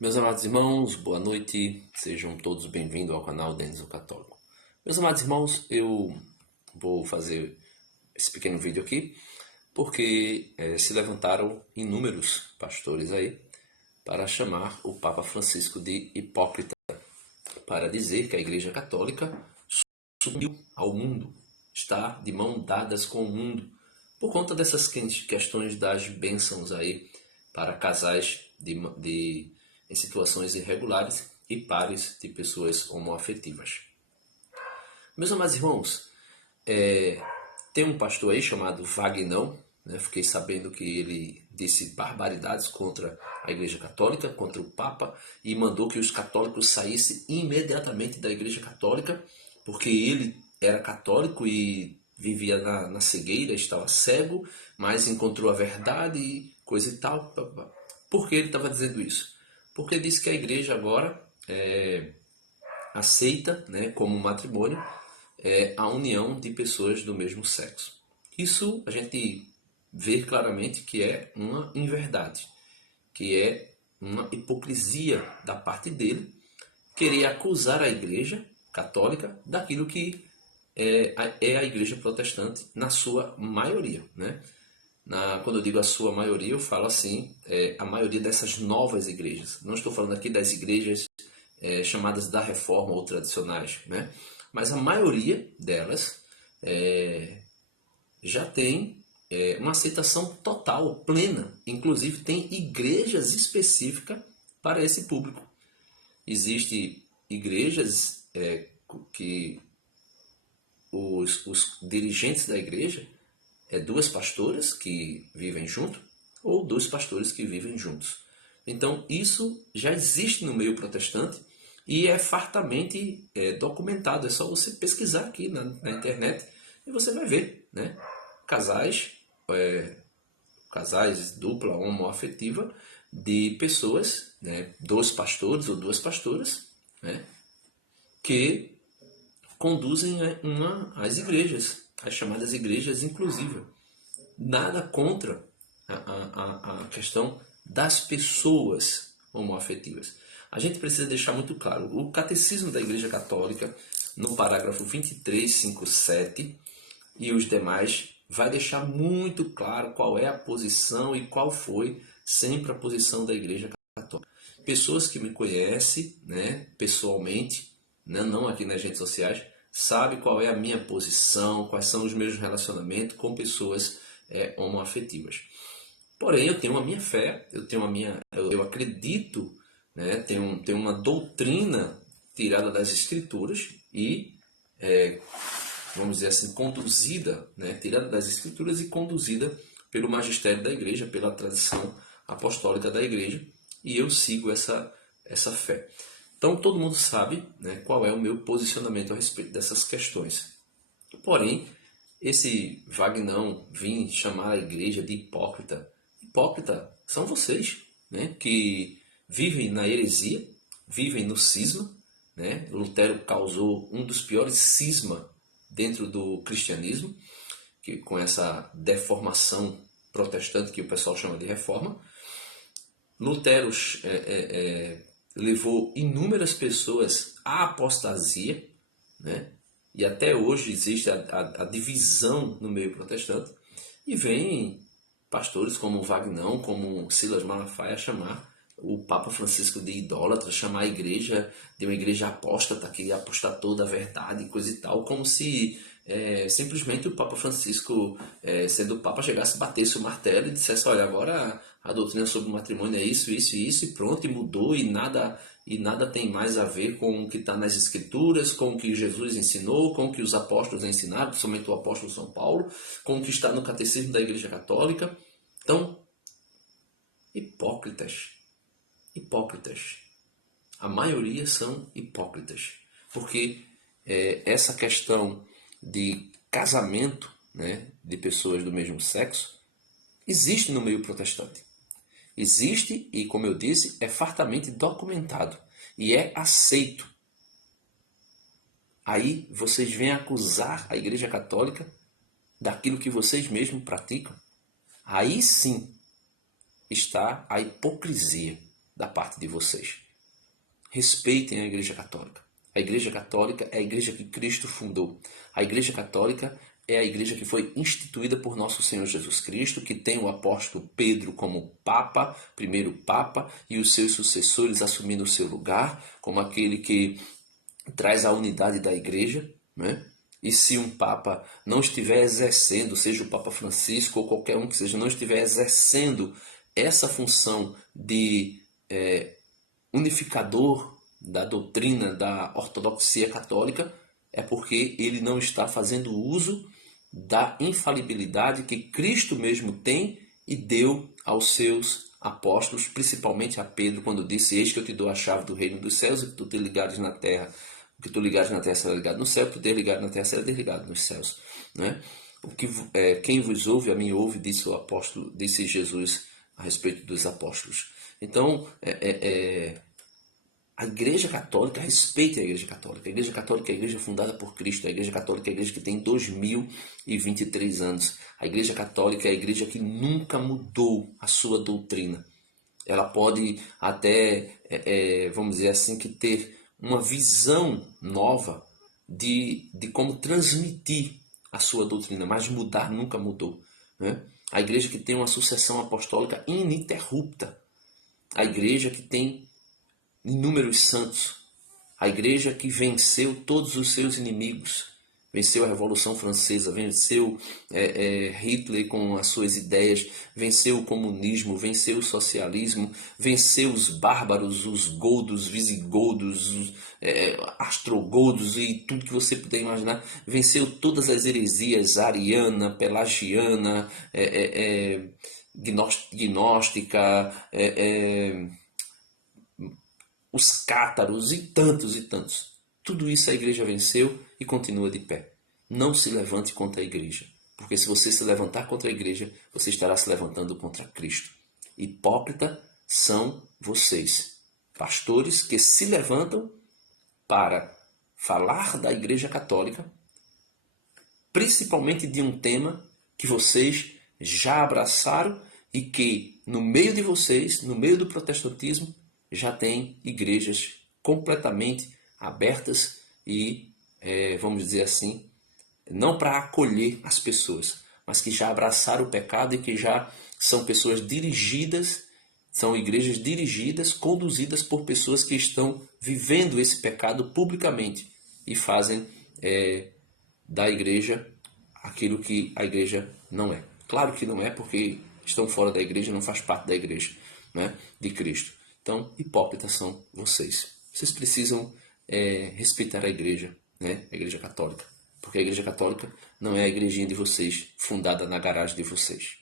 Meus amados irmãos, boa noite, sejam todos bem-vindos ao canal Denis o Católico. Meus amados irmãos, eu vou fazer esse pequeno vídeo aqui porque se levantaram inúmeros pastores aí para chamar o Papa Francisco de hipócrita, para dizer que a Igreja Católica sumiu ao mundo, está de mãos dadas com o mundo, por conta dessas questões das bênçãos aí para casais em situações irregulares e pares de pessoas homoafetivas. Meus amados irmãos, tem um pastor aí chamado Vagnão, né? Fiquei sabendo que ele disse barbaridades contra a Igreja Católica, contra o Papa, e mandou que os católicos saíssem imediatamente da Igreja Católica, porque ele era católico e vivia na cegueira, estava cego, mas encontrou a verdade e coisa e tal. Por que ele estava dizendo isso? Porque disse que a igreja agora aceita, né, como matrimônio a união de pessoas do mesmo sexo. Isso a gente vê claramente que é uma inverdade, que é uma hipocrisia da parte dele, querer acusar a igreja católica daquilo que é a igreja protestante na sua maioria, né? Quando eu digo a sua maioria, eu falo assim, a maioria dessas novas igrejas. Não estou falando aqui das igrejas chamadas da reforma ou tradicionais, né? Mas a maioria delas já tem uma aceitação total, plena. Inclusive tem igrejas específicas para esse público. Existem igrejas que os dirigentes da igreja duas pastoras que vivem junto ou dois pastores que vivem juntos. Então isso já existe no meio protestante e é fartamente documentado. É só você pesquisar aqui na internet e você vai ver, né? Casais dupla homoafetiva de pessoas, né? Dois pastores ou duas pastoras, né? Que conduzem as igrejas, as chamadas igrejas inclusivas. Nada contra a questão das pessoas homoafetivas. A gente precisa deixar muito claro, o Catecismo da Igreja Católica, no parágrafo 2357 e os demais, vai deixar muito claro qual é a posição e qual foi sempre a posição da Igreja Católica. Pessoas que me conhecem, né, pessoalmente, né, não aqui nas redes sociais, sabem qual é a minha posição, quais são os meus relacionamentos com pessoas homoafetivas. Porém, eu tenho a minha fé, eu acredito, né, tenho uma doutrina tirada das Escrituras e, vamos dizer assim, conduzida, né, tirada das Escrituras e conduzida pelo magistério da Igreja, pela tradição apostólica da Igreja, e eu sigo essa fé. Então todo mundo sabe, né, qual é o meu posicionamento a respeito dessas questões. Porém, esse Vagnão vir chamar a igreja de hipócrita. Hipócrita são vocês, né, que vivem na heresia, vivem no cisma. Né? Lutero causou um dos piores cismas dentro do cristianismo, com essa deformação protestante que o pessoal chama de reforma. Lutero levou inúmeras pessoas à apostasia, né? E até hoje existe a divisão no meio protestante, e vem pastores como Vagnão, como Silas Malafaia chamar o Papa Francisco de idólatra, chamar a igreja de uma igreja apóstata, que apostatou da verdade e coisa e tal, como se simplesmente o Papa Francisco, sendo o Papa, chegasse, batesse o martelo e dissesse, olha, agora a doutrina sobre o matrimônio é isso, isso e isso, e pronto, e mudou, e nada tem mais a ver com o que está nas Escrituras, com o que Jesus ensinou, com o que os apóstolos ensinaram, principalmente o apóstolo São Paulo, com o que está no Catecismo da Igreja Católica. Então, hipócritas. A maioria são hipócritas, porque essa questão de casamento, né, de pessoas do mesmo sexo existe no meio protestante. Existe e, como eu disse, é fartamente documentado e é aceito. Aí vocês vêm acusar a Igreja Católica daquilo que vocês mesmos praticam. Aí sim está a hipocrisia da parte de vocês. Respeitem a Igreja Católica. A Igreja Católica é a igreja que Cristo fundou. A Igreja Católica é a igreja que foi instituída por nosso Senhor Jesus Cristo, que tem o apóstolo Pedro como Papa, primeiro Papa, e os seus sucessores assumindo o seu lugar, como aquele que traz a unidade da igreja, né? E se um Papa não estiver exercendo, seja o Papa Francisco ou qualquer um que seja, não estiver exercendo essa função de unificador da doutrina da ortodoxia católica, é porque ele não está fazendo uso da infalibilidade que Cristo mesmo tem e deu aos seus apóstolos, principalmente a Pedro, quando disse: eis que eu te dou a chave do reino dos céus, e que tu te ligares na terra, o que tu ligares na terra será ligado no céu, o que tu desligares na terra será desligado nos céus, né? Quem vos ouve, a mim ouve, disse o apóstolo, disse Jesus a respeito dos apóstolos. Então, a Igreja Católica, respeite a Igreja Católica. A Igreja Católica é a igreja fundada por Cristo. A Igreja Católica é a igreja que tem 2023 anos. A Igreja Católica é a igreja que nunca mudou a sua doutrina. Ela pode até, vamos dizer assim, que ter uma visão nova de como transmitir a sua doutrina, mas mudar nunca mudou, né? A igreja que tem uma sucessão apostólica ininterrupta. A igreja que tem inúmeros santos. A igreja que venceu todos os seus inimigos. Venceu a Revolução Francesa, venceu Hitler com as suas ideias, venceu o comunismo, venceu o socialismo, venceu os bárbaros, os godos, visigodos, os astrogodos e tudo que você puder imaginar. Venceu todas as heresias, ariana, pelagiana, gnóstica, os cátaros e tantos. Tudo isso a igreja venceu e continua de pé. Não se levante contra a igreja, porque se você se levantar contra a igreja, você estará se levantando contra Cristo. Hipócrita são vocês, pastores que se levantam para falar da Igreja Católica, principalmente de um tema que vocês já abraçaram e que no meio de vocês, no meio do protestantismo, já tem igrejas completamente abertas e, vamos dizer assim, não para acolher as pessoas, mas que já abraçaram o pecado e que já são pessoas dirigidas, são igrejas dirigidas, conduzidas por pessoas que estão vivendo esse pecado publicamente e fazem da igreja aquilo que a igreja não é. Claro que não é, porque estão fora da igreja, não faz parte da igreja, né, de Cristo. Então, hipócritas são vocês. Vocês precisam respeitar a igreja, né? A igreja católica. Porque a igreja católica não é a igrejinha de vocês, fundada na garagem de vocês.